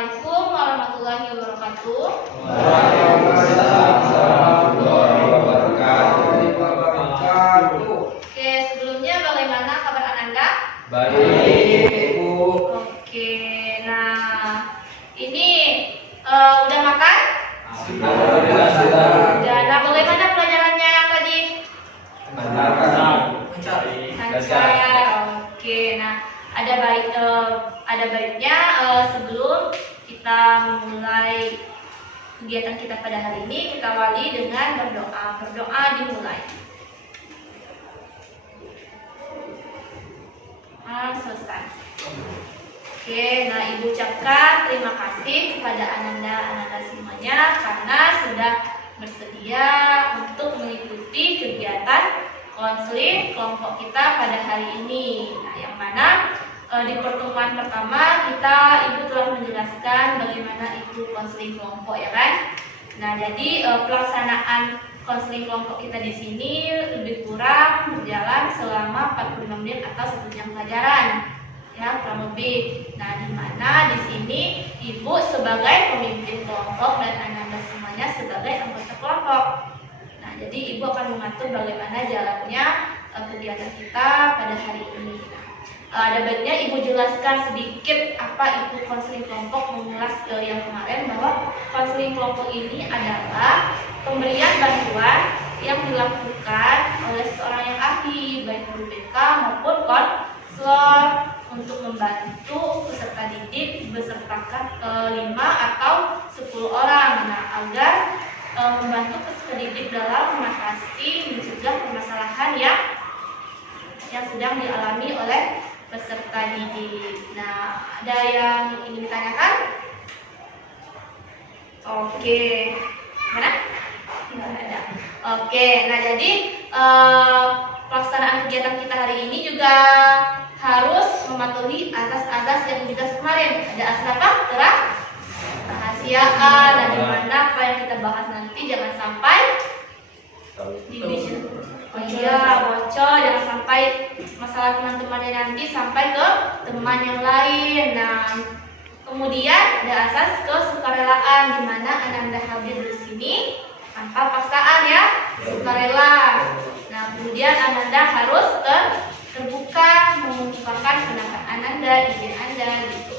Assalamualaikum warahmatullahi wabarakatuh. Waalaikumsalam warahmatullahi wabarakatuh. Oke, sebelumnya bagaimana kabar Ananda? Baik, Ibu. Oke, nah ini udah makan? Sudah. Udah. Nah, bagaimana pelajarannya tadi? Lancar. Oke, nah ada baiknya sebelum kita memulai kegiatan kita pada hari ini, kita awali dengan berdoa. Berdoa dimulai. Selesai. Oke, nah Ibu ucapkan terima kasih kepada Ananda semuanya karena sudah bersedia untuk mengikuti kegiatan konseling kelompok kita pada hari ini. Nah, yang mana di pertemuan pertama Ibu telah menjelaskan bagaimana itu konseling kelompok, ya kan? Nah, jadi pelaksanaan konseling kelompok kita di sini lebih kurang berjalan selama 45 menit atau 1 jam pelajaran, ya kurang lebih. Nah, di mana di sini Ibu sebagai pemimpin kelompok dan Ananda semuanya sebagai anggota kelompok. Nah, jadi Ibu akan mengatur bagaimana jalannya kegiatan kita pada hari ini. Ada baiknya Ibu jelaskan sedikit apa itu konseling kelompok, mengulas yang kemarin bahwa konseling kelompok ini adalah pemberian bantuan yang dilakukan oleh seorang yang ahli, baik guru BK maupun konselor, untuk membantu peserta didik besertakan 5 atau 10 orang. Nah, agar membantu peserta didik dalam mengatasi mencegah permasalahan yang sedang dialami oleh peserta didik. Nah, ada yang ingin ditanyakan? Oke, mana? Tidak ada. Oke, nah jadi pelaksanaan kegiatan kita hari ini juga harus mematuhi asas-asas yang kita kemarin. Ada asas apa? Kerahasiaan. Nah, dimana apa yang kita bahas nanti jangan sampai division. Oh iya, bocor, jangan sampai masalah teman-temannya nanti sampai ke teman yang lain. Nah, kemudian ada asas kesukarelaan, di mana Ananda hadir di sini tanpa paksaan, ya, sukarela. Nah, kemudian Ananda harus terbuka mengungkapkan pendapat Ananda, ide Anda, gitu.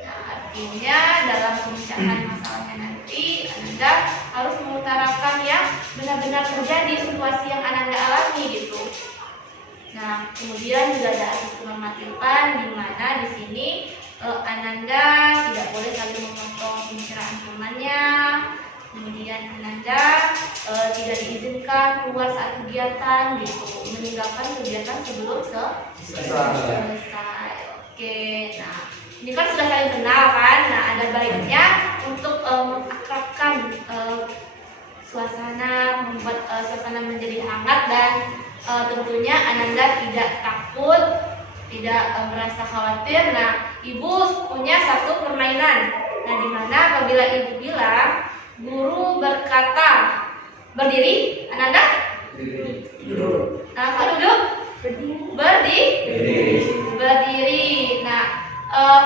Nah, artinya dalam pemecahan masalahnya nanti Ananda harus mengutarakan yang benar-benar terjadi situasi yang Ananda alami, gitu. Nah, kemudian juga ada asas kenormatifan, di mana di sini Ananda tidak boleh saling memotong pembicaraan temannya. Kemudian Ananda tidak diizinkan keluar saat kegiatan, gitu, meninggalkan kegiatan sebelum selesai. Oke, nah ini kan sudah saling kenal kan. Nah, ada baiknya untuk mengakrabkan suasana, membuat suasana menjadi hangat, dan tentunya Ananda tidak takut, tidak merasa khawatir. Nah, Ibu punya satu permainan. Nah, di mana apabila Ibu bilang guru berkata berdiri, Ananda? Nah, Kak duduk? Berdiri. Nah,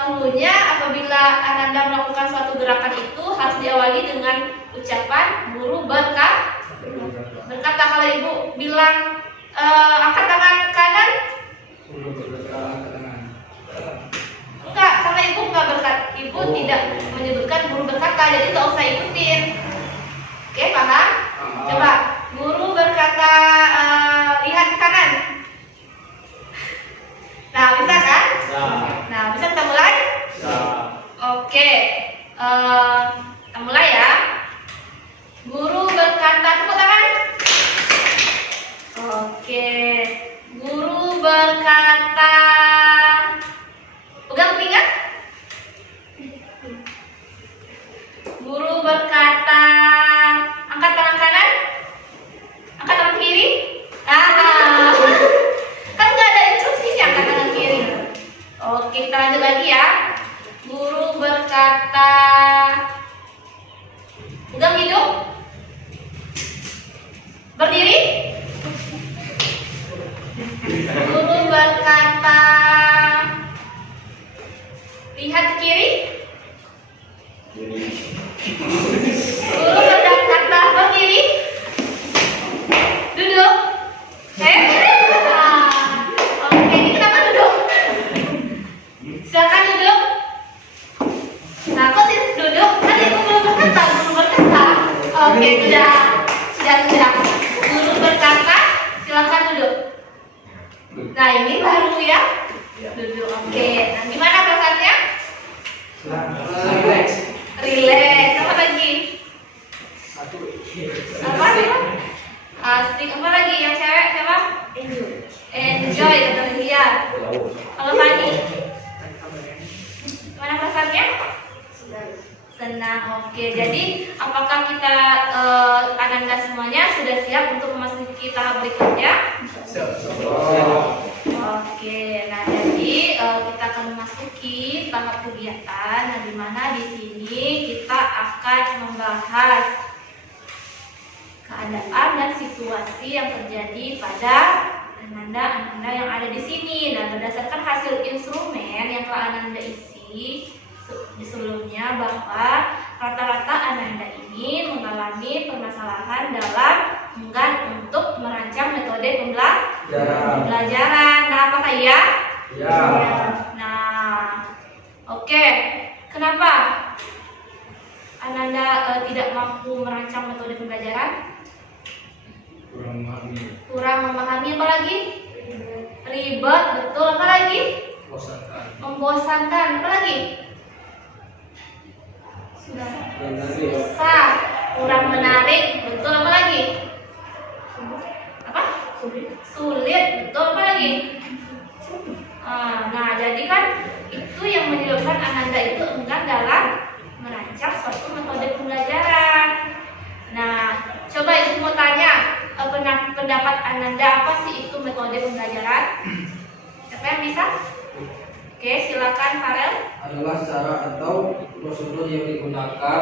cluenya apabila Ananda melakukan suatu gerakan itu harus diawali dengan ucapan guru berkata. Kalau Ibu bilang angkat tangan kanan, enggak, sama Ibu enggak berkata. Ibu tidak menyebutkan guru berkata, jadi tidak usah ikutin. Oke, paham? Coba, guru berkata lihat ke kanan. Nah, bisa kan? Nah, bisa kita mulai? Oke, kita mulai ya. Guru berkata, tepuk tangan. Oke, guru berkata, pegang pinggang. Guru berkata, angkat tangan kanan, angkat tangan kiri. Kan nggak ada instruksinya angkat tangan kiri. Oke, kita lanjut lagi ya. Guru berkata, pegang hidung, berdiri. Guru berkata, lihat ke kiri. Guru berkata berdiri. Duduk. Oke, ini kenapa duduk? Silakan duduk. Nah, kok sih duduk? Tadi guru berkata, Oke, sudah. Guru berkata, silakan duduk. Nah, ini baru ya. Duduk. Oke. Nah, gimana perasaannya? Relax. Apa lagi? Apa? Asik. Apa lagi? Yang cewek siapa? Enjoy. Kata dia. Kalau Fani? Gimana perasaannya? Senang. Oke. Jadi apakah kita Ananda semuanya sudah siap untuk memasuki tahap berikutnya? Oke. Nah, jadi kita akan memasuki tahap kegiatan. Nah, di mana di sini kita akan membahas keadaan dan situasi yang terjadi pada Ananda yang ada di sini. Nah, berdasarkan hasil instrumen yang telah Ananda isi di sebelumnya, bahwa rata-rata Ananda ini mengalami permasalahan dalam enggan untuk merancang metode pembelajaran. Nah, apakah iya? Ya. Nah, oke. Kenapa Ananda tidak mampu merancang metode pembelajaran? Kurang memahami. Apa lagi? Ribet, betul. Apa lagi? Membosankan. Apa lagi? Susah, kurang menarik, betul. Apa lagi? Apa? Sulit, betul. Apa lagi? Nah, jadi kan itu yang menyebabkan Ananda itu enggan dalam merancang suatu metode pembelajaran. Nah, coba ibu mau tanya, pendapat Ananda apa sih itu metode pembelajaran? Siapa yang bisa? Oke, silakan Farel. Adalah cara atau prosedur yang digunakan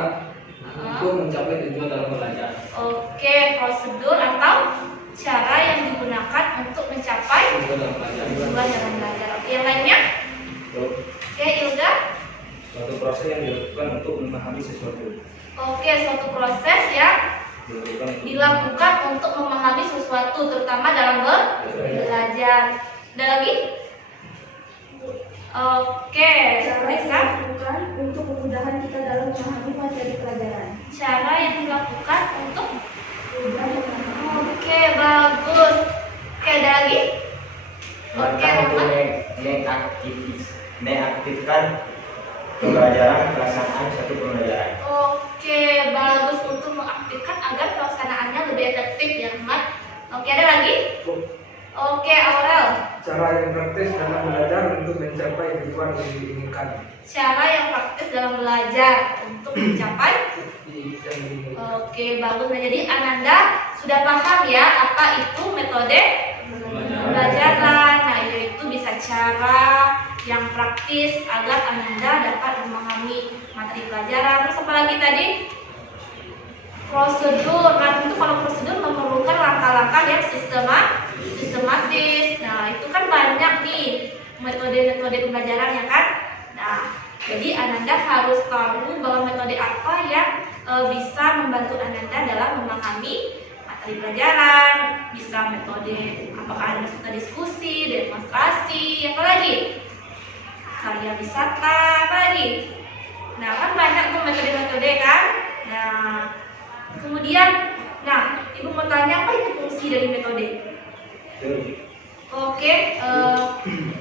untuk mencapai tujuan dalam belajar. Oke, prosedur atau cara yang digunakan untuk mencapai tujuan dalam belajar. Oke, yang lainnya? Oke, Ilga. Suatu proses yang dilakukan untuk memahami sesuatu. Oke, suatu proses yang dilakukan untuk memahami sesuatu, terutama dalam belajar. Ada lagi? Oke, Risa. Untuk kemudahan kita dalam memahami materi pelajaran. Cara yang dilakukan untuk Oke, bagus. Oke, ada lagi? Oke, Rahmat. Mengaktifkan pembelajaran pelaksanaan satu pembelajaran. Oke, bagus, untuk mengaktifkan agar pelaksanaannya lebih efektif ya, Rahmat. Oke, ada lagi? Oke, Aurel. Cara yang praktis dalam belajar untuk mencapai tujuan yang diinginkan. Cara yang praktis dalam belajar untuk mencapai. Oke, bagus. Nah, jadi Ananda sudah paham ya apa itu metode pembelajaran. Nah, yaitu bisa cara yang praktis agar Ananda dapat memahami materi pelajaran. Terus apa lagi tadi? Prosedur. Nah, tentu kalau prosedur memerlukan langkah-langkah yang sistematis. Nah, itu kan banyak nih metode-metode pembelajaran ya kan. Nah, jadi Ananda harus tahu bahwa metode apa yang bisa membantu Ananda dalam memahami materi pelajaran. Bisa metode apakah Anda suka diskusi, demonstrasi, apa lagi? Karya wisata, apa lagi? Nah, kan banyak tuh metode-metode kan. Nah, kemudian, Ibu mau tanya apa itu fungsi dari metode? Oke,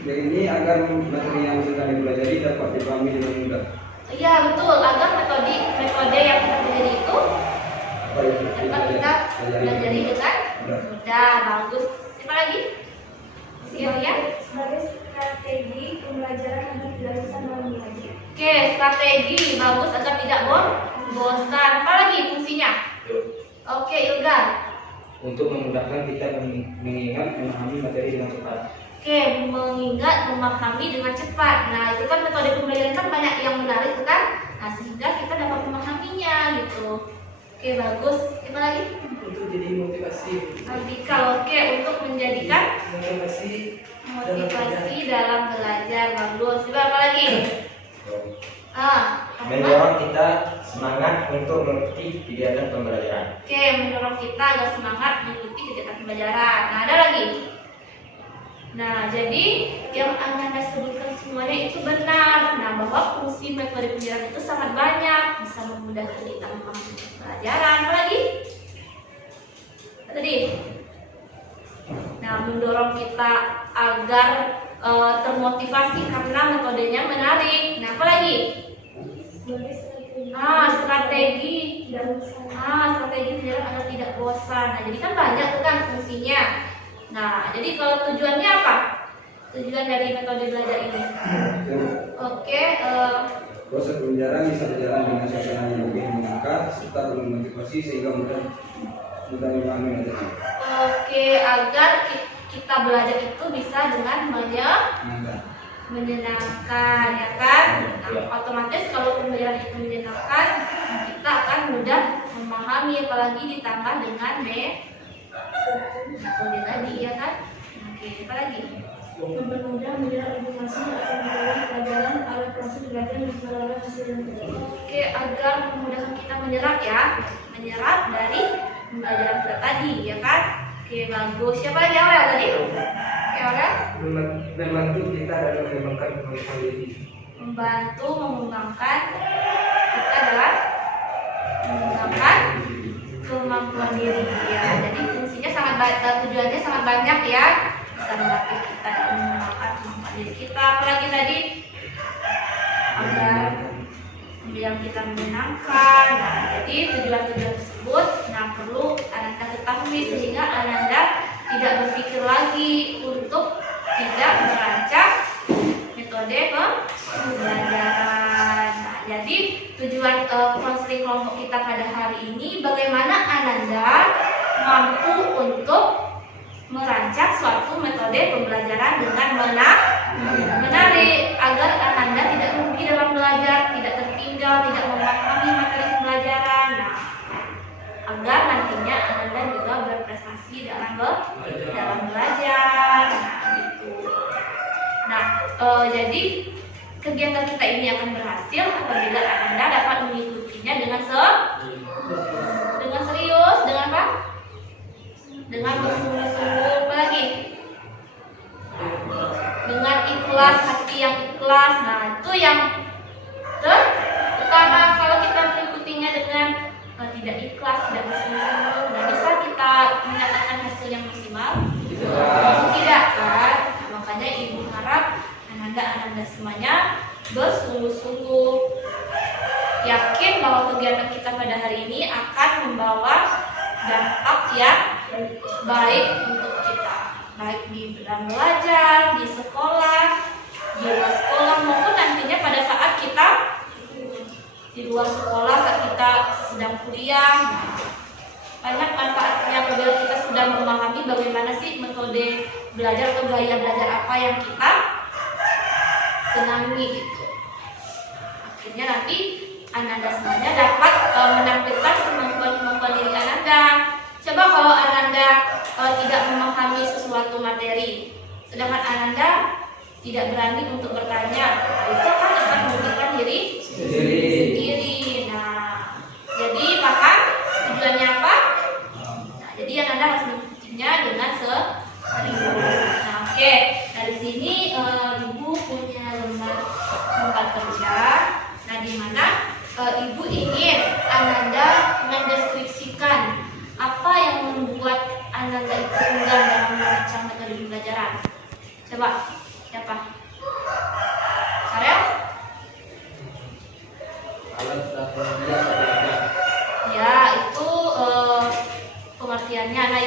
Yang ini agar materi yang sedang dipelajari dapat dipahami dengan mudah. iya betul, agar metode yang kita pelajari itu dapat kita pelajari dengan mudah, bagus. Siapa lagi? Siapa? Sebagai strategi pembelajaran agar tidak bosan dalam belajar. Oke, strategi bagus agar tidak bosan. Apa lagi fungsinya? Oke, Ilga. Untuk memudahkan kita mengingat, memahami materi dengan cepat. Oke, mengingat, memahami dengan cepat. Nah, itu kan metode pembelajaran kan banyak yang menarik kan? Nah, sehingga kita dapat memahaminya gitu. Oke, bagus. Apa lagi? Untuk jadi motivasi. Radikal. Oke, untuk menjadikan motivasi dalam belajar. Bagus. Coba apa lagi? Rahmat. Mendorong mendorong kita semangat untuk mengikuti kegiatan pembelajaran. Oke, mendorong kita agar semangat mengikuti kegiatan pembelajaran. Nah, ada lagi. Nah, jadi yang Anda sebutkan semuanya itu benar. Nah, bahwa fungsi metode penjelasan itu sangat banyak, bisa memudahkan kita memahami pelajaran. Apa lagi? Tadi. Nah, mendorong kita agar termotivasi karena metodenya menarik. Nah, apa lagi? Strategi penjelasan agar tidak bosan. Nah, jadi kan banyak tuh kan fungsinya. Nah, jadi kalau tujuannya apa? Tujuan dari metode belajar ini. Oke, Proses pembelajaran bisa berjalan dengan suasana yang lebih menyenangkan serta memotivasi sehingga mudah memahami materi. Oke, agar kita belajar itu bisa dengan menyenangkan, ya kan? Nah, otomatis kalau pembelajaran itu menyenangkan, kita akan mudah memahami, apalagi ditambah dengan metode tadi, ya kan? Oke, apa lagi? Mempermudah menjelaskan informasi atau memperoleh pelajaran agar proses belajar memperoleh hasil yang terbaik. Oke, agar memudahkan kita menyerap ya, menyerap dari pembelajaran kita tadi, ya kan? Oke, bagus. Siapa lagi Aurel tadi? Oke, Aurel. Membantu kita dalam mengembangkan kemampuan diri. Membantu mengembangkan kita dalam mengembangkan kemampuan diri ya. Jadi fungsinya sangat banyak, tujuannya sangat banyak ya. Bisa melatih kita dalam mengembangkan kemampuan diri kita. Apalagi tadi agar yang kita menyenangkan. Nah, jadi tujuan-tujuan tersebut perlu Ananda ketahui sehingga Ananda tidak berpikir lagi untuk tidak merancang metode pembelajaran. Nah, jadi tujuan konseling kelompok kita pada hari ini bagaimana Ananda mampu untuk merancang suatu metode pembelajaran dengan menarik agar Ananda tidak rugi dalam belajar, tidak tertinggal, tidak memahami materi pembelajaran. Nah, agar nantinya Ananda juga berprestasi dalam belajar. Nah, gitu. Nah, jadi kegiatan kita ini akan berhasil apabila Ananda dapat mengikutinya dengan serius, dengan apa? Dengan bersungguh-sungguh, apa lagi? Dengan ikhlas, hati yang ikhlas. Nah, itu yang terutama. Kalau kita mengikutinya dengan tidak ikhlas, tidak bersungguh-sungguh, tidak bisa kita mendapatkan hasil yang maksimal. Tidak kan? Nah, makanya Ibu harap Ananda semuanya bersungguh-sungguh, yakin bahwa kegiatan kita pada hari ini akan membawa dampak yang baik untuk kita, baik di dalam belajar, di sekolah, di luar sekolah, maupun nantinya pada saat kita di luar sekolah, saat kita sedang kuliah. Banyak manfaatnya apabila kita sudah memahami bagaimana sih metode belajar atau gaya belajar apa yang kita senangi gitu. Akhirnya nanti Ananda semuanya dapat menampilkan kemampuan diri Ananda. Coba kalau Ananda tidak memahami sesuatu materi, sedangkan Ananda tidak berani untuk bertanya, itu akan merugikan diri sendiri. Nah, jadi paham tujuannya apa? Nah, jadi Ananda harus mengikutinya dengan serius. Nah, oke. Dari sini Ibu punya lembar kerja. Nah, di mana Ibu ingin Ananda mendeskripsikan apa yang membuat Ananda itu enggan dalam merancang metode pembelajaran. Coba, siapa? Sarel? Ya, itu pengertiannya. Nah,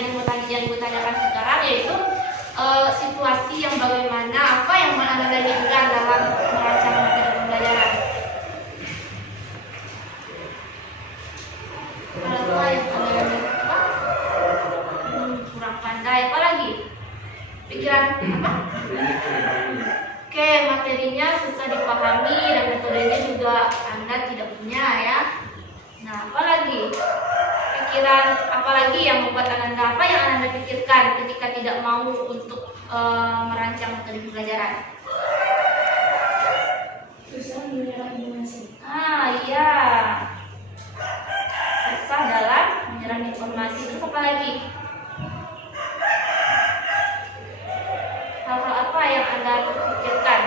yang Ibu tanyakan sekarang yaitu situasi yang bagaimana, apa yang Ananda inginkan dalam merancang metode pembelajaran. Apa yang Ananda kurang pandai, apa lagi? Pikiran apa? Oke, materinya susah dipahami dan metodenya juga Anda tidak punya ya. Nah, apa lagi? Pikiran apa lagi yang membuat Ananda, apa yang Ananda pikirkan ketika tidak mau untuk merancang metode pembelajaran? Susah menyerap informasi. Ah, ya susah dalam menyerap informasi. Terus apa lagi? Hal-hal apa yang Anda pikirkan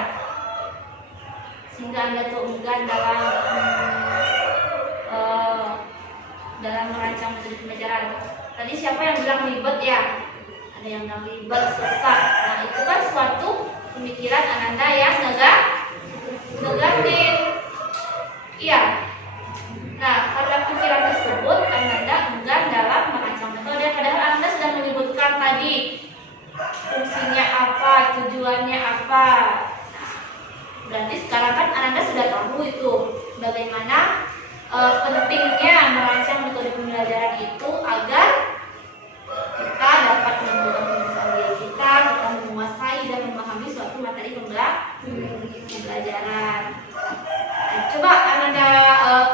sehingga Anda tuh enggan dalam merancang metode pembelajaran? Tadi siapa yang bilang ribet ya? Ada yang bilang ribet, susah. Nah, itu kan suatu pemikiran Ananda yang negatif. Iya. Nah, karena pikiran tersebut Ananda enggan dalam merancang metode, padahal Anda sudah menyebutkan tadi fungsinya apa, tujuannya apa. Berarti sekarang kan Ananda sudah tahu itu bagaimana pentingnya merancang metode pembelajaran itu agar kita dapat mengembangkan pengetahuan kita menguasai dan memahami suatu materi pembelajaran. Nah, coba Ananda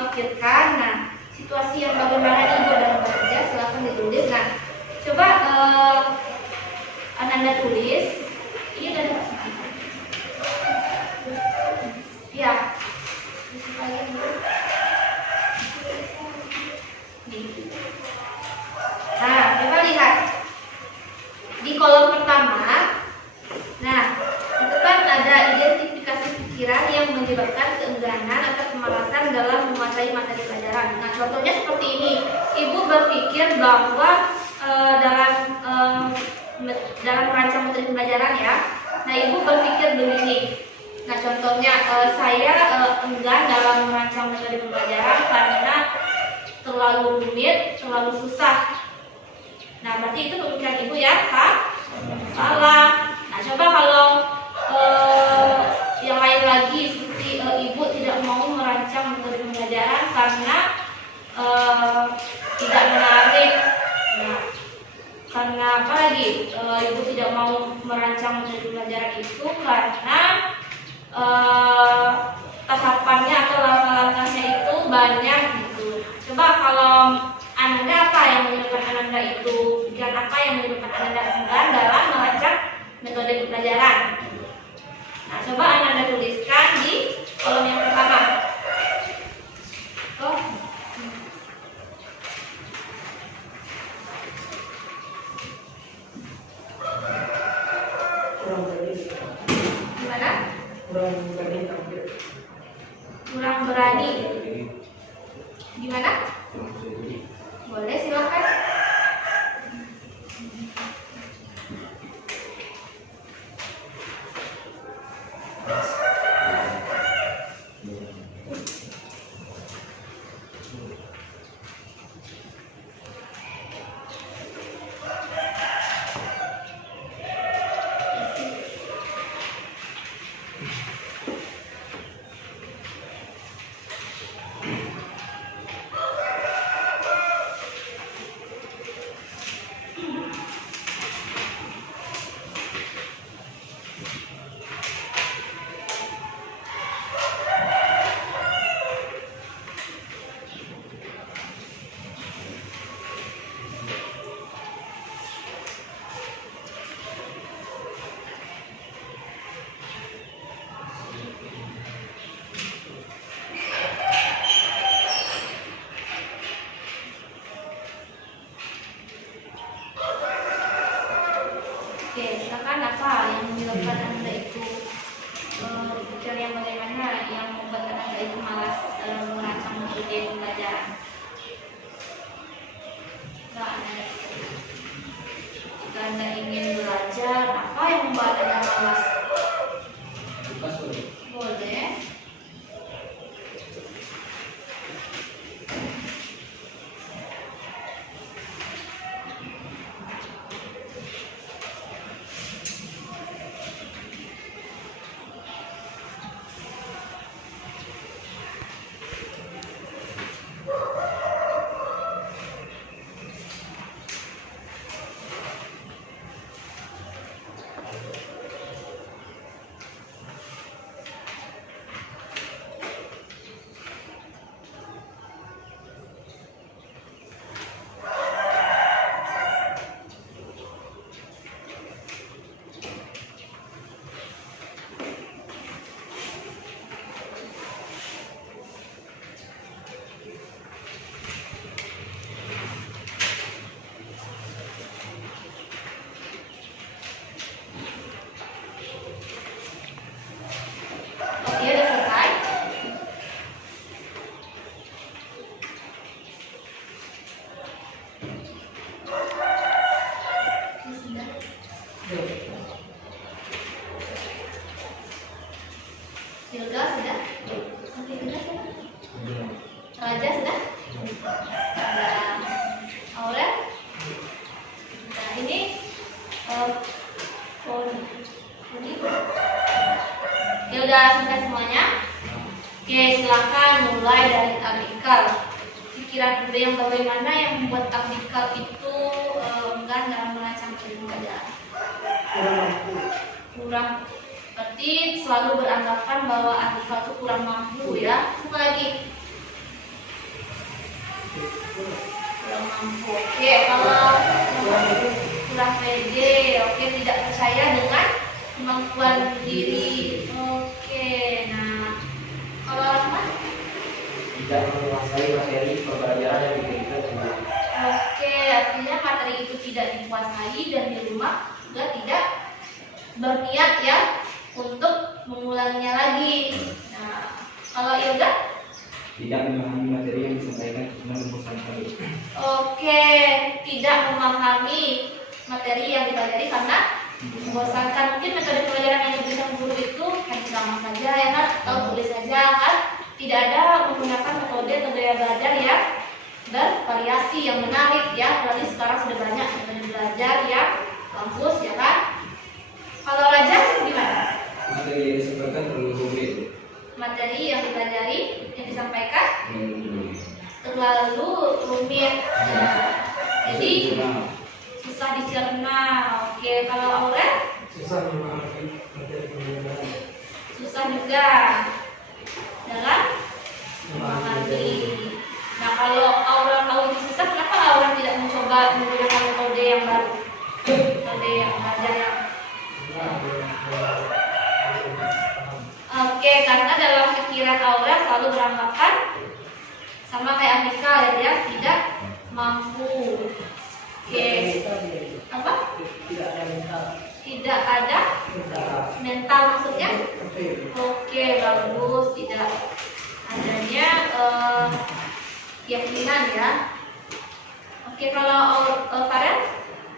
pikirkan, nah situasi yang bagaimana ibu dalam bekerja, silakan ditulis. Nah, coba Ananda tulis. Ini ada ya. Nah, coba lihat di kolom pertama. Nah, itu kan ada identifikasi pikiran yang menyebabkan keengganan atau kemalasan dalam menguasai materi pelajaran. Nah, contohnya seperti ini. Ibu berpikir bahwa dalam merancang materi pelajaran ya. Nah, ibu berpikir begini. Nah, contohnya saya enggan dalam merancang metode pembelajaran karena terlalu rumit, terlalu susah. Nah, berarti itu pemikiran ibu ya, salah. Nah, coba kalau yang lain lagi seperti ibu tidak mau merancang metode pembelajaran karena tidak menarik. Nah, karena apa lagi? Ibu tidak mau merancang metode pembelajaran itu karena tahapannya atau langkah-langkahnya itu banyak gitu. Coba kalau Ananda, apa yang menyebabkan Ananda itu, pikiran apa yang menyebabkan Ananda enggan dalam merancang metode pembelajaran? Nah, coba Ananda tuliskan di kolom yang pertama. Oh. Gimana? Kurang berani. Gimana? Boleh, silakan. Oke, silakan apa yang menyebabkan Anda itu pikiran yang bagaimana yang membuat Anda itu malas dalam merancang metode pembelajaran? Jika Anda ingin belajar, apa yang membuat Anda malas? Boleh. Oke, silakan mulai dari Abikar. Pikiran Bunda yang bagaimana yang membuat Abikar itu enggan dalam merancang keadaan? Kurang. Berarti selalu beranggapan bahwa Abikar itu kurang mampu ya. Apa lagi? Kurang mampu. Oke, kalau kurang pede, oke, tidak percaya dengan kemampuan diri. Oke, nah kalau Rahmat? Tidak menguasai materi pembelajaran yang diberikan sendiri. Oke, artinya materi itu tidak dikuasai dan di rumah juga tidak berniat ya untuk mengulanginya lagi. Nah, kalau Yoga? Tidak memahami materi yang disampaikan karena membosankan. Oke, tidak memahami materi yang dipelajari karena membosankan. Mungkin metode pelajaran yang diberikan guru itu hanya sama saja ya kan, atau tulis saja kan. Tidak ada menggunakan metode atau gaya belajar yang bervariasi yang menarik ya. Berarti sekarang sudah banyak metode belajar yang bagus ya kan. Kalau Raja gimana? Materi yang disampaikan terlalu rumit. Materi yang dipelajari yang disampaikan terlalu rumit ya. Jadi susah dicerna. Oke, kalau Aurel? Susah memahami materi pembelajaran. Susah juga dalam memahami. Nah, kalau Aurel tahu itu susah, kenapa Aurel tidak mencoba menggunakan metode yang baru? Metode yang belajar yang Oke, karena dalam pikiran Aurel selalu beranggapan sama kayak Amika ya, dia tidak mampu. Oke, apa? Tidak ada mental maksudnya? Oke, bagus. Tidak adanya keyakinan ya. Oke, kalau Farel?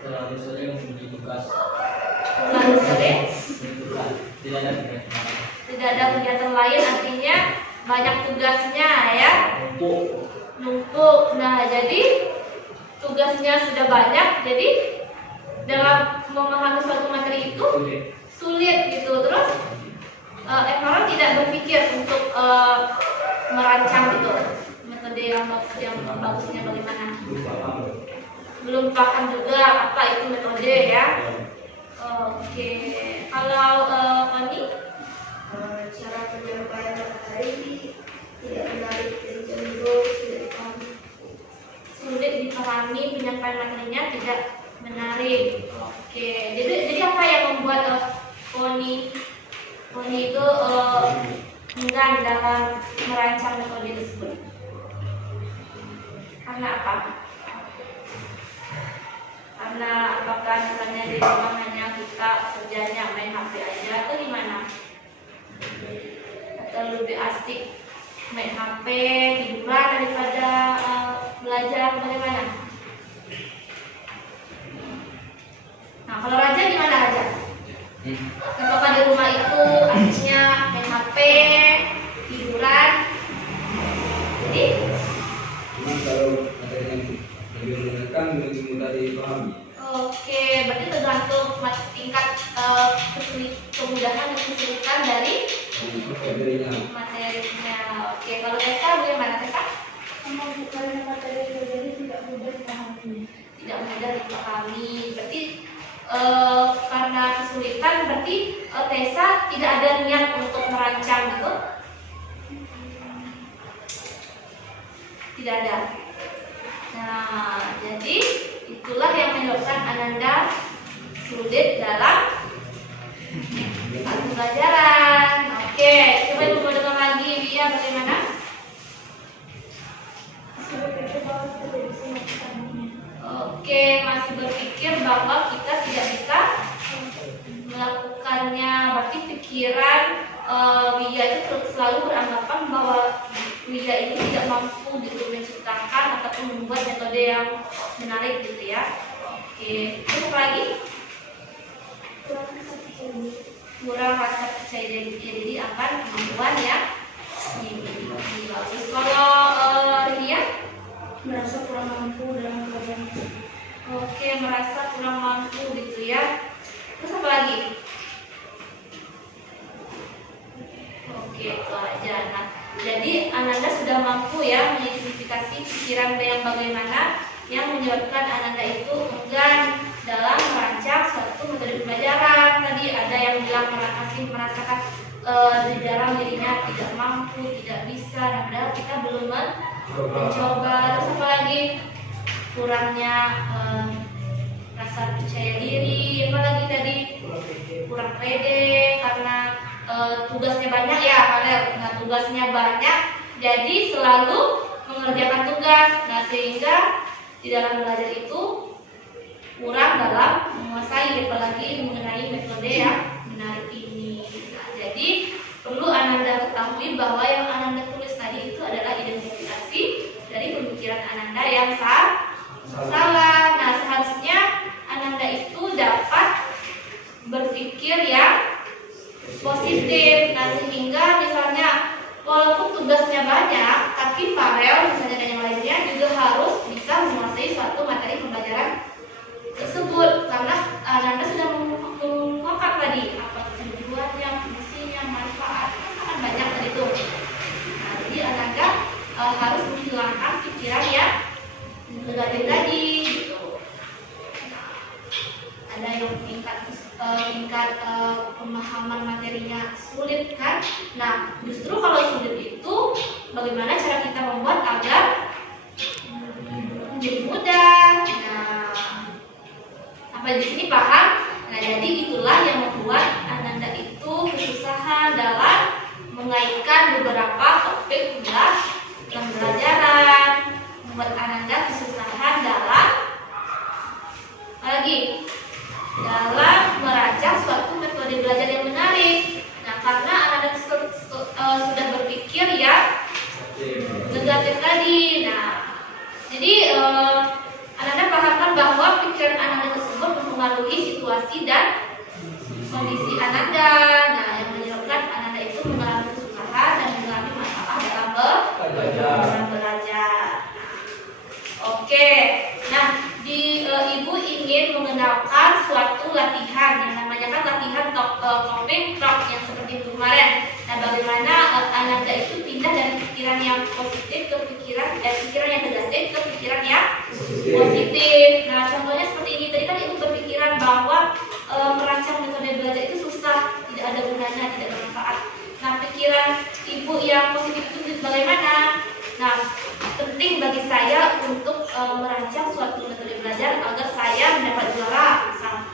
Terlalu sering memberi tugas. Terlalu sering? Tidak ada kegiatan. Tidak ada kegiatan lain, artinya banyak tugasnya ya. Numpuk. Nah, jadi tugasnya sudah banyak, jadi dalam memahami suatu materi itu sulit gitu. Terus Emerald tidak berpikir untuk merancang gitu metode yang bagusnya bagaimana. Belum paham juga apa itu metode ya. Oke, kalau Fani? Cara penyampaian materi tidak menarik dan cenderung Sulit dipahami, penyampaian materinya tidak menarik. Oke, jadi apa yang membuat Fani itu enggan dalam merancang metode tersebut? Karena apa? Karena apakah misalnya di rumah hanya kita kerjanya main HP aja atau gimana? Atau lebih asik main HP, hiburan daripada belajar bagaimana? Nah, kalau Raja gimana Raja? Apakah di rumah itu asiknya main HP, hiburan? Jadi? Cuma kalau materi yang digunakan lebih mudah dipahami. Oke, berarti tergantung tingkat kemudahan dan kesulitan dari materinya. Oke, kalau Tessa bagaimana Tessa? Karena materi jadi tidak mudah dipahami. Tidak mudah dipahami. Berarti karena kesulitan, berarti Tessa tidak ada niat untuk merancang gitu? Tidak ada. Nah, jadi itulah yang menyebabkan Ananda sulit dalam satu pelajaran. Oke, coba ibu mau dengar lagi Bia bagaimana? Oke, masih berpikir bahwa kita tidak bisa melakukannya. Berarti pikiran Wia itu selalu beranggapan bahwa Wia ini tidak mampu gitu menciptakan ataupun membuat metode yang menarik gitu ya. Oke, terus apa lagi? Kurang rasa percaya diri, jadi akan kemampuan ya. Ini bagus. Kalau Ria? Merasa kurang mampu dalam pelajaran. Oke, merasa kurang mampu gitu ya. Terus apa lagi? Oke, itu aja. Nah, jadi jadi Ananda sudah mampu ya mengidentifikasi pikiran yang bagaimana yang menyebabkan Ananda itu enggan dalam merancang suatu metode pembelajaran. Tadi ada yang bilang masih merasakan di dalam dirinya tidak mampu, tidak bisa, nah, padahal kita belum mencoba. Terus apa lagi? Kurangnya rasa percaya diri, apalagi tadi kurang pede karena tugasnya banyak ya, karena tugasnya banyak jadi selalu mengerjakan tugas, nah sehingga di dalam belajar itu kurang dalam menguasai apalagi mengenai metode yang menarik ini. Nah, jadi perlu Ananda ketahui bahwa yang Ananda tulis tadi itu adalah identifikasi dari pemikiran Ananda yang salah. Nah, seharusnya Ananda itu dapat berpikir yang positif. Nah, sehingga misalnya walaupun tugasnya banyak, tapi Farel misalnya dan yang lainnya juga harus bisa menguasai suatu materi pembelajaran tersebut, karena Ananda sudah mengungkap tadi apa tujuannya, fungsinya, manfaat, sangat banyak tadi itu. Nah, jadi Ananda harus menghilangkan pikiran yang negatif tadi gitu. Nah, ada yang tingkat pemahaman materinya sulit kan? Nah, justru kalau sulit itu bagaimana cara kita membuat agar menjadi mudah. Nah, sampai di sini paham? Nah, jadi itulah yang membuat Ananda itu kesusahan dalam mengaitkan beberapa topik pembelajaran, membuat Ananda kesusahan dalam dalam merancang suatu metode belajar yang menarik. Nah, karena Ananda sudah berpikir ya negatif tadi. Nah, jadi Ananda pahamkan bahwa pikiran Ananda tersebut mempengaruhi situasi dan kondisi Ananda. Nah, yang menyebabkan Ananda itu mengalami kesusahan dan mengalami masalah dalam belajar. Oke, nah Ibu ingin mengenalkan suatu latihan yang namanya kan latihan coping talk yang seperti itu kemarin. Nah, bagaimana Ananda itu pindah dari pikiran yang positif ke pikiran yang negatif ke pikiran yang positif. Nah, contohnya seperti ini. Tadi kan Ibu berpikiran bahwa merancang metode belajar itu susah, tidak ada gunanya, tidak bermanfaat. Nah, pikiran Ibu yang positif itu bagaimana? Nah, penting bagi saya untuk merancang suatu metode belajar agar saya mendapat juara misalnya.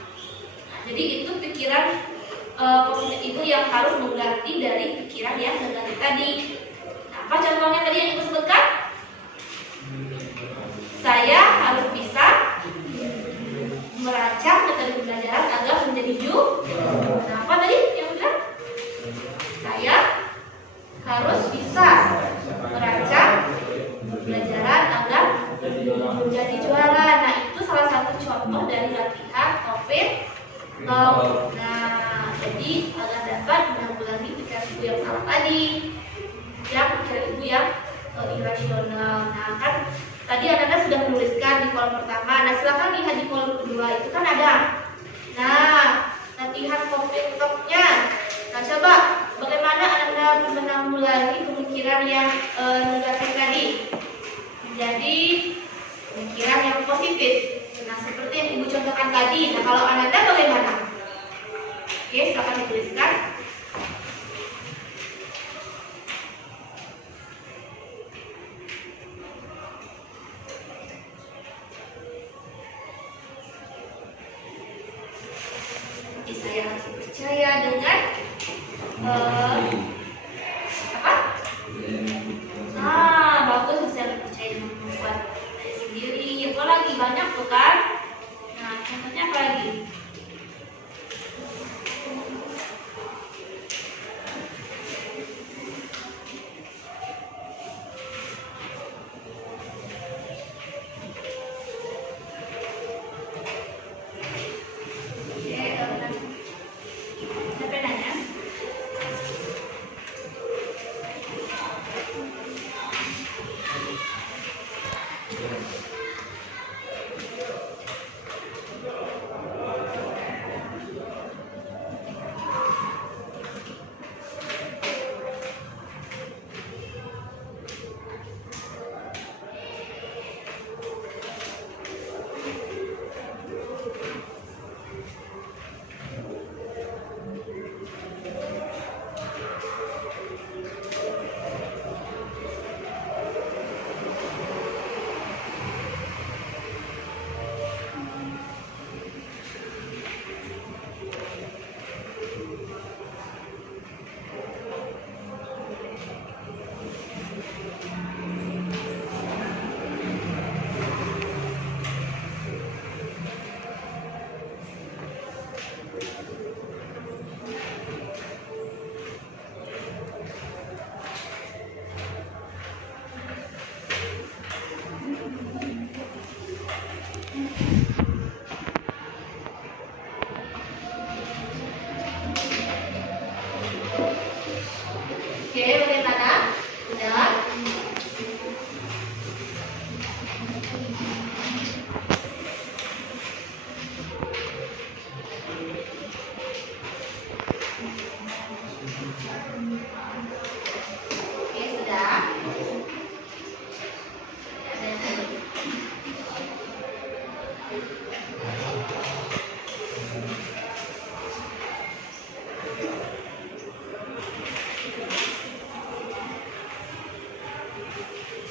Nah, jadi itu pikiran positif Ibu yang harus mengganti dari pikiran yang negatif tadi. Nah, apa contohnya tadi yang Ibu sebutkan? Saya harus bisa merancang metode pembelajaran agar menjadi juara. Nah, apa tadi yang bilang? Saya harus bisa merancang pembelajaran agar menjadi juara. Nah, itu salah satu contoh dari latihan coping talk. Nah, jadi agar dapat menanggulangi pikiran Ibu yang salah tadi, yang pikiran Ibu yang irasional. Nah, kan tadi Ananda sudah menuliskan di kolom pertama. Nah, silakan lihat di kolom kedua itu kan ada. Nah, latihan coping talk-nya. Nah, coba bagaimana Anda menanggulangi pemikiran yang negatif tadi menjadi pemikiran yang positif. Nah, seperti yang Ibu contohkan tadi. Nah, kalau Anda bagaimana? Oke, silakan dituliskan. Jadi saya harus percaya dengan apa? Bagus, saya percaya dengan kemampuan saya sendiri. Apalagi banyak tuh kan? Nah, contohnya apa lagi?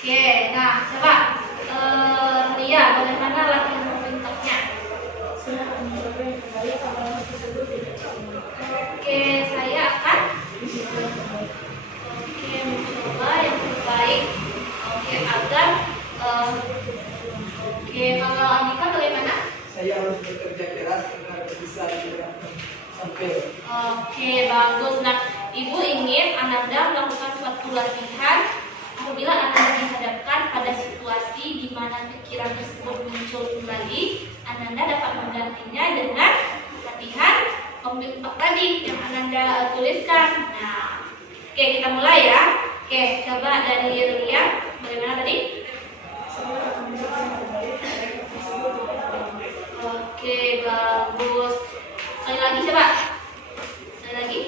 Oke, nah coba Lia, bagaimana latihan memintaknya? Saya akan mencoba yang terbaik agar hal tersebut tidak terulang. Oke, saya akan Mencoba yang terbaik. Oke, mencoba yang terbaik. Oke, agar oke, kalau Andika bagaimana? Saya harus bekerja keras agar bisa sampai. Oke, bagus. Nah, Ibu ingin Ananda melakukan suatu latihan apabila Ananda dihadapkan pada situasi di mana pikiran tersebut muncul kembali, Ananda dapat menggantinya dengan latihan pembentuk tadi yang Ananda tuliskan. Nah, oke, kita mulai ya. Oke, coba dari Ria, bagaimana tadi? Saya akan mencoba yang terbaik agar hal tersebut tidak terulang. Oke, bagus. Sekali lagi coba. Sekali lagi.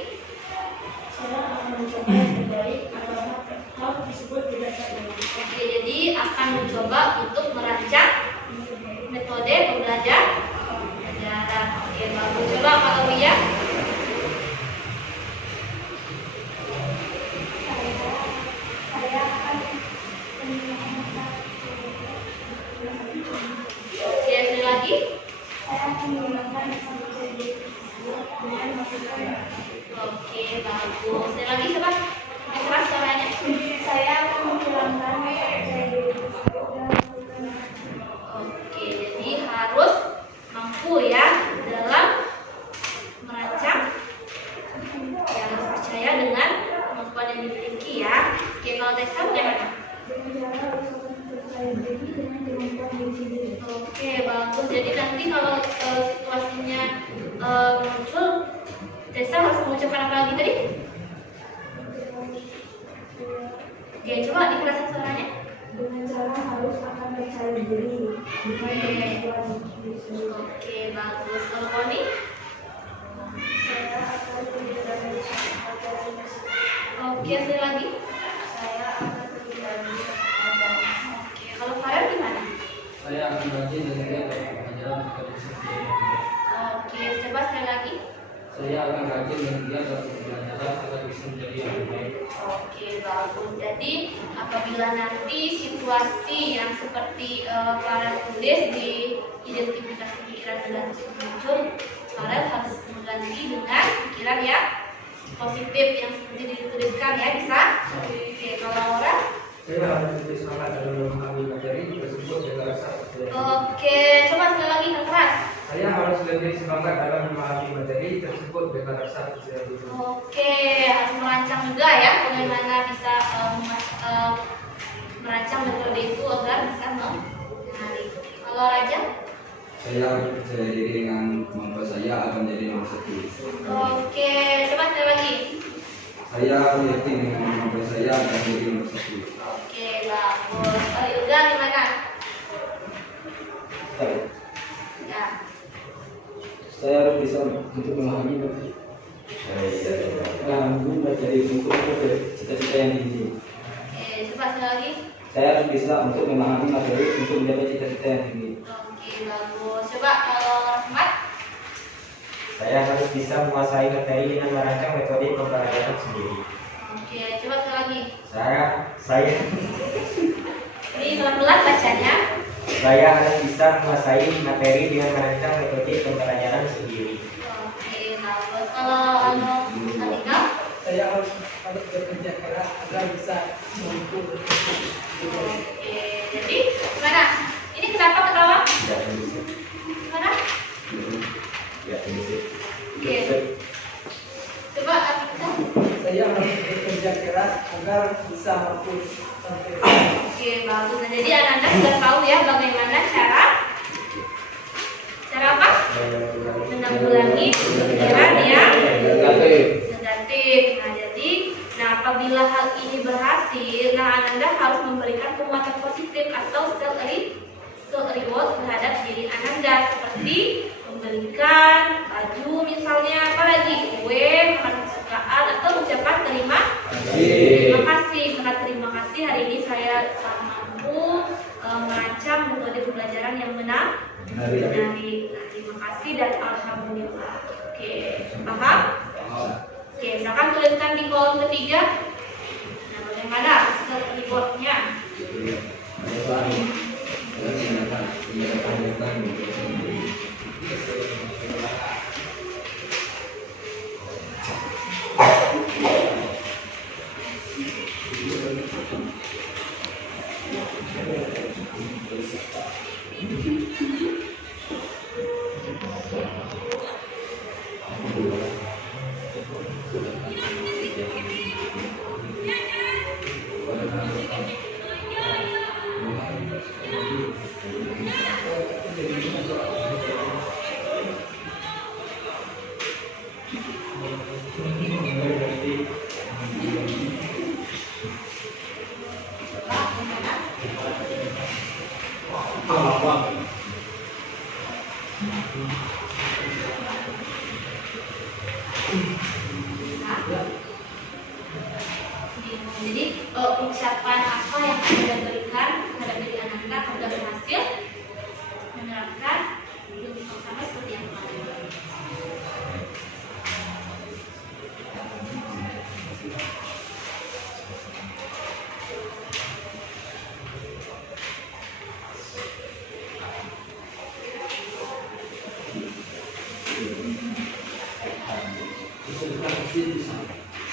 Saya akan mencoba yang terbaik agar hal tersebut tidak terulang. Oke, jadi akan mencoba untuk merancang metode pembelajaran. Oke, bagus. Coba kalau Ria. Saya akan Oke, sekali lagi. menggunakan strategi dengan masukan. Oke, bagus. Sekali lagi coba. Yang keras suaranya. Saya akan menghilangkan strategi dan masukan. Oke, jadi harus mampu ya dalam merancang. Ya, harus percaya dengan kemampuan yang dimiliki ya. Oke, kalau Tessa bagaimana? Dengan cara usahakan percaya diri dengan kemampuan diri sendiri. Oke, bagus. Jadi nanti kalau situasinya muncul, Tessa harus mengucapkan apa lagi tadi? Oke, coba dikerasin suaranya. Dengan cara harus akan percaya diri dengan kemampuan diri sendiri. Oke, bagus. Kalau Koni? Saya akan tidak bisa mempelajari musik. Oke, sekali lagi. Saya akan tidak bisa mempelajari musik. Oke, kalau Farel gimana? Saya akan rajin dan giat dalam pembelajaran agar bisa menjadi yang baik. Oke, coba sekali lagi. Saya akan rajin dan giat dalam pembelajaran agar bisa menjadi yang baik. Oke, bagus. Jadi apabila nanti situasi yang seperti Farel tulis di identifikasi pikiran negatif muncul, Farel harus mengganti dengan pikiran yang positif yang seperti dituliskan ya, bisa? Oke, kalau Laura? Saya harus lebih semangat dalam memahami materi tersebut dengan rasa percaya diri. Oke, coba sekali lagi yang keras. Saya harus lebih semangat dalam memahami materi tersebut dengan rasa percaya diri. Oke, harus merancang juga ya bagaimana bisa merancang metode itu agar bisa menarik. Kalau Raja? Saya harus percaya diri dengan kemampuan saya akan menjadi nomor satu. Oke, coba sekali lagi. Saya harus yakin dengan kemampuan saya akan menjadi nomor satu. Oke, bagus. Kalau Yoga gimana? Ya. Saya harus bisa untuk memahami materi untuk cita-cita yang tinggi. Oke, coba sekali lagi. Saya harus bisa untuk memahami materi untuk mencapai cita-cita yang tinggi. Oke, bagus. Coba kalau Rahmat? Saya harus bisa menguasai materi dengan merancang metode pembelajaran sendiri. Oke, coba sekali lagi. Saya Ini pelan-pelan bacanya. harus bisa menguasai materi dengan merancang metode pembelajaran sendiri. Oke, bagus. Kalau Andika? Saya harus bekerja keras agar bisa mampu. Oke, jadi gimana? Ini kenapa ketawa? Tidak bisa. Gimana? Ya, bisa. Oke. Coba Andika. Saya harus bekerja keras agar bisa mampu sampai. Oke, bagus. Nah, jadi Ananda sudah tahu ya bagaimana cara apa? Menanggulangi pikiran yang negatif. Nah, jadi, apabila hal ini berhasil, Ananda harus memberikan penguatan positif atau self reward terhadap diri Ananda seperti memberikan baju misalnya, apa lagi, kue, makanan kesukaan atau ucapan terima kasih. Terima kasih hari ini saya telah mampu merancang metode pembelajaran yang menarik. Terima kasih dan alhamdulillah. Oke, paham? Oke, silakan tuliskan di kolom ketiga. Nah, bagaimana self rewardnya? Jadi ucapan apa yang Anda berikan terhadap diri Anda agar berhasil menerapkan ilmu filsafat seperti yang kemarin.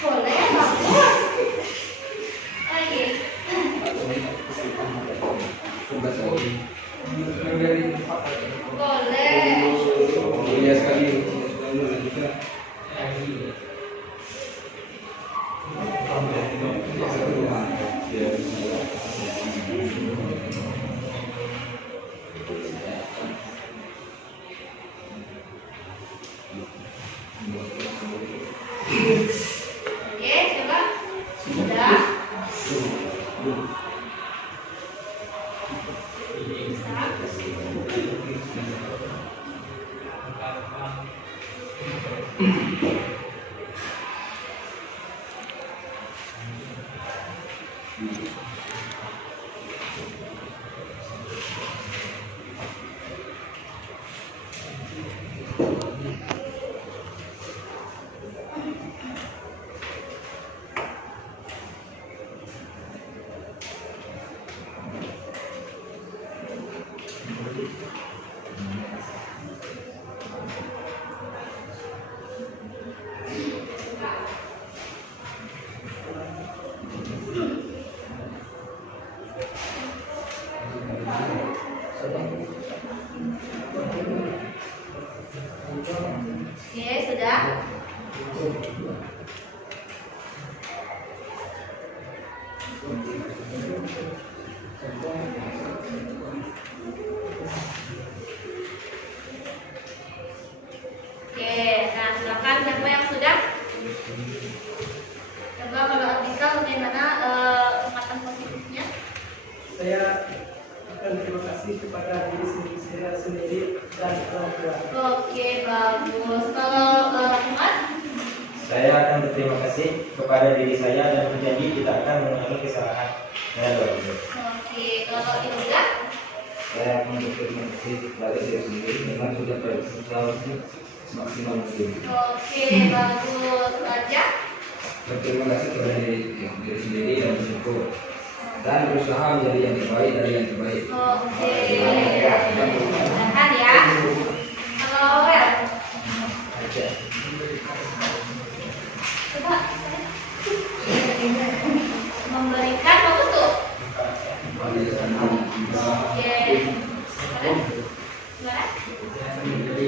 Boleh, bagus. Lagi. Boleh. Mulia sekali juga. Oke, coba. Sudah. Oke, sudah. Oke, nah silakan siapa yang sudah? Coba kalau Abdika bagaimana ungkapan positifnya? Saya akan terima kasih kepada diri saya sendiri dan orang tua. Oke, bagus. Kalau Mas? Saya akan berterima kasih kepada diri saya dan berjanji tidak akan mengulangi kesalahan yang baru. Oke, kalau Indra? Saya akan berterima kasih kepada diri sendiri dengan sudah berusaha semaksimal mungkin. Oke, bagus. Raja? Berterima kasih kepada diri sendiri dan bersyukur dan berusaha menjadi yang terbaik dari yang terbaik. Oke. Tahan ya. Kalau Wel? Coba. Memberikan bagus tuh. Oke. Gimana? Jadi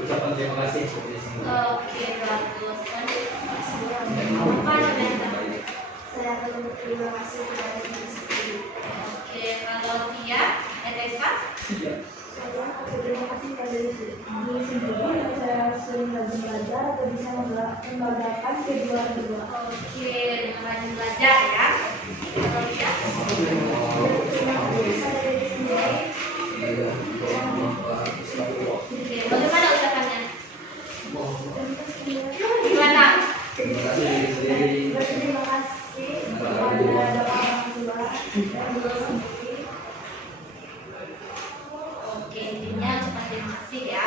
ucapan terima kasih seperti ini. Oke, bagus. Apa namanya? Saya akan berterima kasih kepada diri sendiri. Oke, kalau Tia, Etesa? Iya. Saya akan berterima kasih pada diri sendiri yang saya sering rajin belajar atau bisa membanggakan kedua-dua. Oke, dengan rajin belajar ya. Kalau Tia? Berterima kasih pada diri sendiri. Oke, bagaimana ucapannya? Gimana? Terima kasih diri sendiri. Berterima kasih kepada orang tua dan diri sendiri. Oke, intinya cuma terima kasih ya.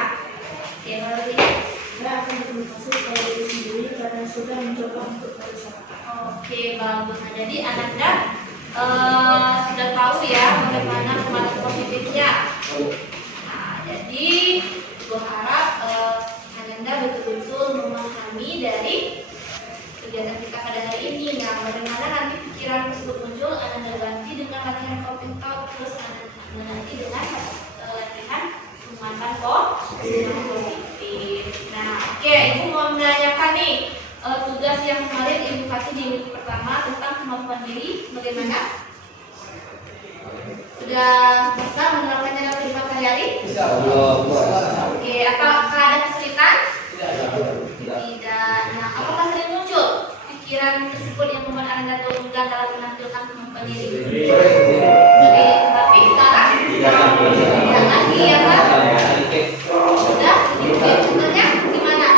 Oke, kalau Tia? Saya akan berterima kasih kepada diri sendiri karena sudah mencoba untuk berusaha. Oke, bagus. Nah, jadi Ananda sudah tahu ya bagaimana kemarin positifnya. Nah, jadi gue harap Ananda betul-betul memahami dari kegiatan kita pada hari ini. Nah, bagaimana nanti pikiran tersebut muncul, Ananda ganti dengan latihan coping talk, terus Ananda nanti dengan latihan penguatan positif. Nah, oke, Ibu mau menanyakan nih tugas yang kemarin Ibu kasih di minggu pertama tentang kemampuan diri, bagaimana? Sudah bisa menerapkannya dalam kehidupan sehari-hari? Bisa. Oke, apakah ada kesulitan? Tidak. Nah, apakah sering muncul pikiran tersebut yang membuat Anda enggan dalam menampilkan kemampuan diri? Sering. Tapi sekarang tidak lagi ya Pak? Sudah? Sebetulnya gimana?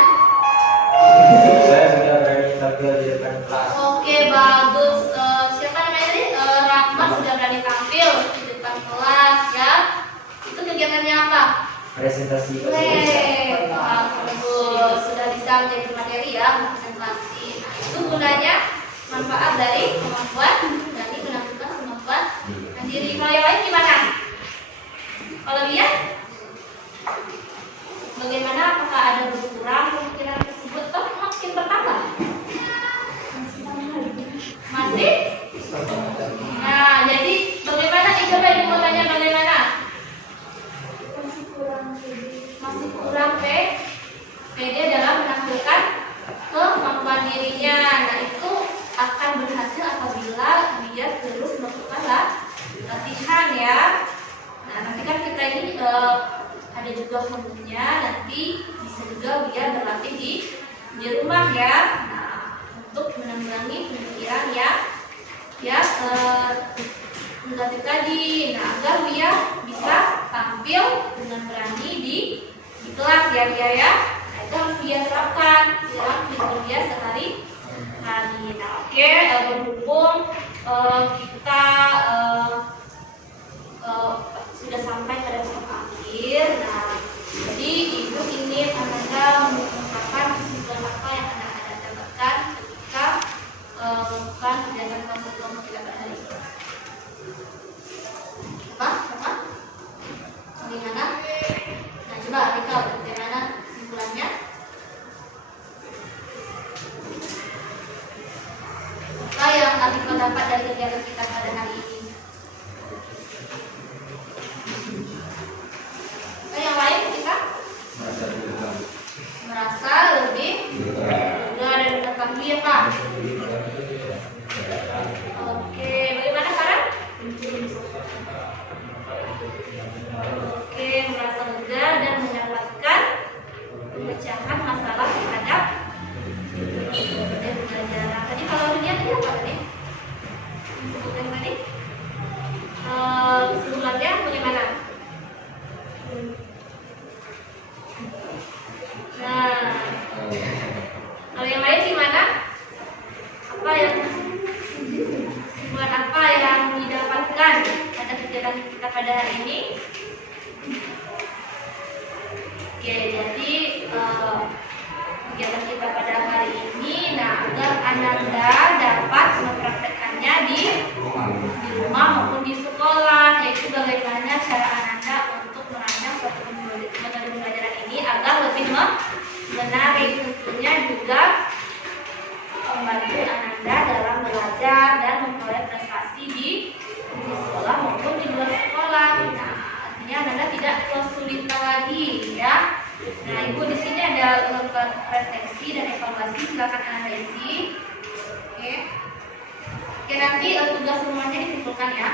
Saya sudah berani tampil di depan kelas. Oke, bagus. Siapa namanya tadi? Rahmat sudah berani tampil di depan kelas ya. Itu kegiatannya apa? Presentasi. Bagus. Sudah bisa menjadi materi ya, presentasi. Nah, itu gunanya manfaat dari kemampuan dari menampilkan kemampuan diri. Kalau yang lain gimana? Kalau dia bagaimana? Apakah ada berkurang pemikiran tersebut atau makin bertambah? Masih? Nah, jadi bagaimana nih, coba Ibu mau tanya bagaimana? Masih kurang PD dalam menampilkan kemampuan dirinya. Nah, itu akan berhasil apabila dia terus melakukan latihan ya. Nah, nanti kan kita ini ada juga homeworknya, nanti bisa juga biar berlatih di rumah ya. Nah, untuk menanggulangi pemikiran ya negatif tadi. Nah, agar dia bisa tampil dengan berani di kelas ya dia ya. Nah, itu harus dia terapkan dalam kehidupan dia sehari-hari. Nah, oke, berhubung kita sudah sampai pada tahap akhir. Nah, jadi Ibu ingin Ananda mengungkapkan kesimpulan apa yang Anda dapatkan ketika melakukan kegiatan kelompok kita pada hari ini. Apa? Bagaimana? Nah, coba Alika, bagaimana kesimpulannya? Apa yang Alika dapat dari kegiatan kita pada hari ini? Yang lain kita merasa lebih lega dan mengetahui ya Pak. Oke, bagaimana sekarang? Oke, merasa lega dan mendapatkan pemecahan masalah terhadap pembelajaran. Tadi kalau dunia tadi apa tadi? Disebutkan tadi? Kesimpulannya bagaimana? Nah, kalau yang lain gimana? Kesimpulan apa yang didapatkan pada kegiatan kita pada hari ini? Oke, jadi kegiatan kita pada hari ini, nah agar Ananda dapat mempraktekkannya di rumah maupun di sekolah, yaitu bagaimana cara Ananda untuk merancang suatu metode pembelajaran ini agar lebih menarik. Tentunya juga membantu Ananda dalam belajar dan memperoleh prestasi di sekolah maupun di luar sekolah. Nah, artinya Ananda tidak kesulitan lagi ya. Nah, Ibu di sini ada refleksi dan evaluasi, silakan Ananda isi. Oke, nanti tugas semuanya dikumpulkan ya.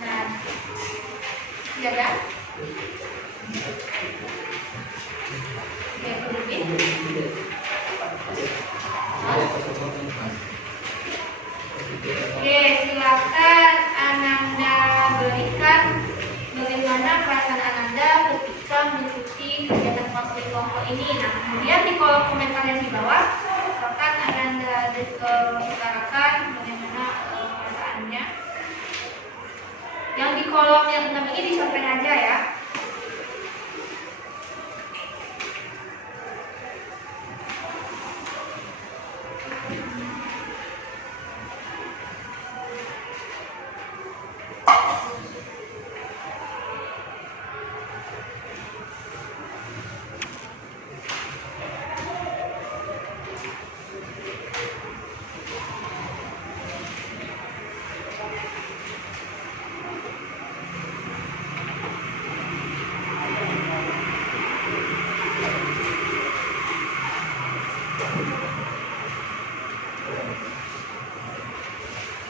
Nah, sudah ada? Oke, lebih. Oke, silakan Ananda berikan bagaimana perasaan Ananda ketika mengikuti kegiatan konseling kelompok ini. Nah, kemudian di kolom komentar yang di bawah, silakan Ananda utarakan bagaimana perasaannya. Yang di kolom yang 6 ini disampaikan aja ya.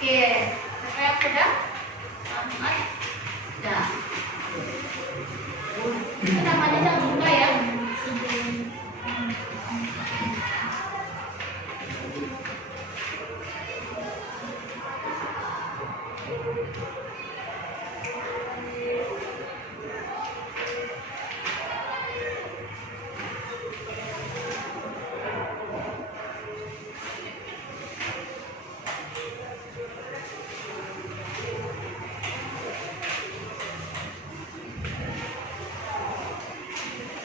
Oke, siapa yang sudah? Selamat. Sudah. Namanya jangan lupa ya.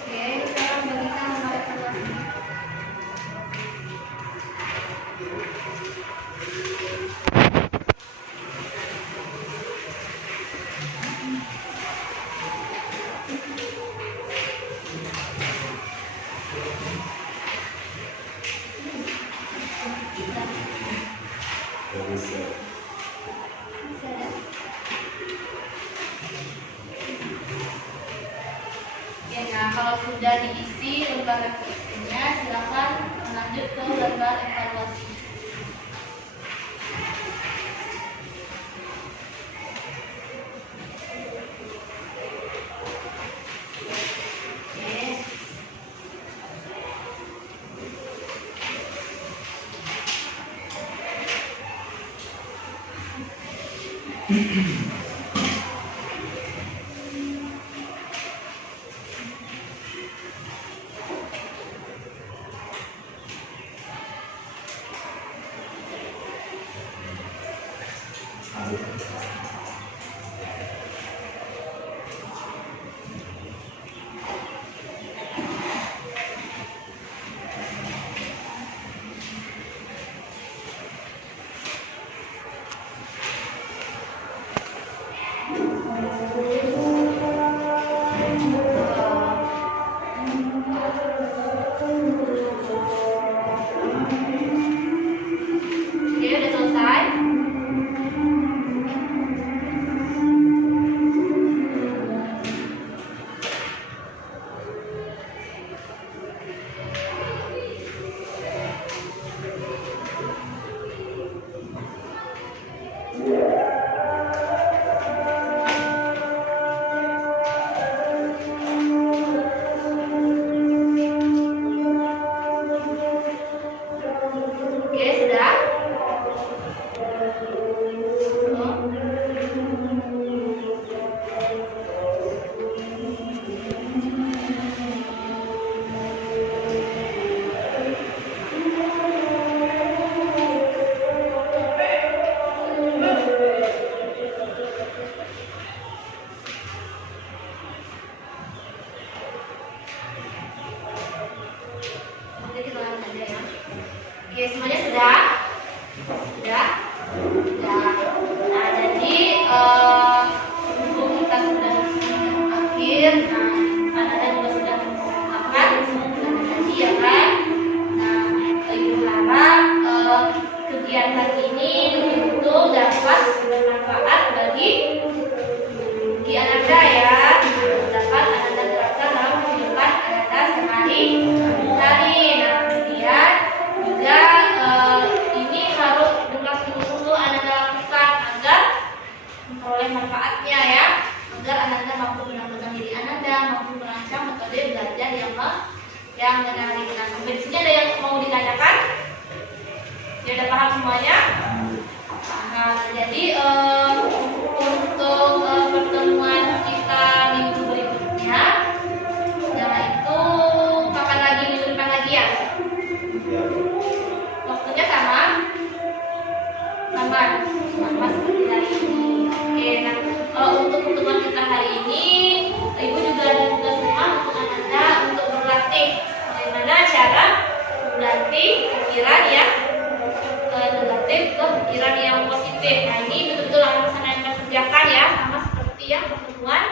Oke, sekarang bagikan nomor evaluasi. Ya, nah kalau sudah diisi lembar refleksinya, silakan lanjut ke lembar evaluasi. Oke. Oke, udah selesai. Oke, sudah. Oke, kita lanjut aja ya. Oke, semuanya sudah? Sudah? Sudah. Nah, jadi buku kita sudah akhir. Nah, Anda juga sudah makan, sudah tadi ya kan? Nah, Ibu harap kegiatan ini betul-betul dapat bermanfaat bagi Ananda ya. Dapat Ananda terapkan dalam kehidupan Ananda sehari-hari. Nah, kemudian juga ini harus dengan sungguh-sungguh Ananda lakukan agar memperoleh manfaatnya ya, agar Ananda mampu menentukan diri Ananda, mampu merancang metode belajar yang menarik. Nah, sampai di sini ada yang mau ditanyakan? Ya, udah paham semuanya? Nah, jadi untuk pertemuan kita minggu berikutnya, setelah itu kapan lagi, minggu depan lagi ya? Waktunya sama seperti hari ini. Oke, nah untuk pertemuan kita hari ini, Ibu juga ada tugas rumah untuk Ananda untuk berlatih bagaimana cara berlatih pikiran ya balik ke pikiran yang positif. Nah, ini betul-betul langsung kita kerjakan ya, sama seperti yang pertemuan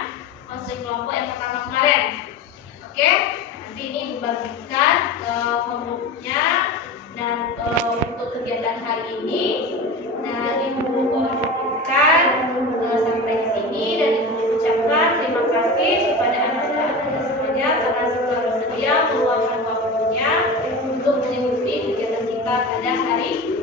konseling kelompok yang pertama kemarin. Oke, nanti ini dibagikan homeworknya dan untuk kegiatan hari ini. Nah, Ibu cukupkan sampai di sini dan Ibu ucapkan terima kasih kepada anak-anak semuanya karena sudah bersedia meluangkan waktunya untuk mengikuti kegiatan kita pada hari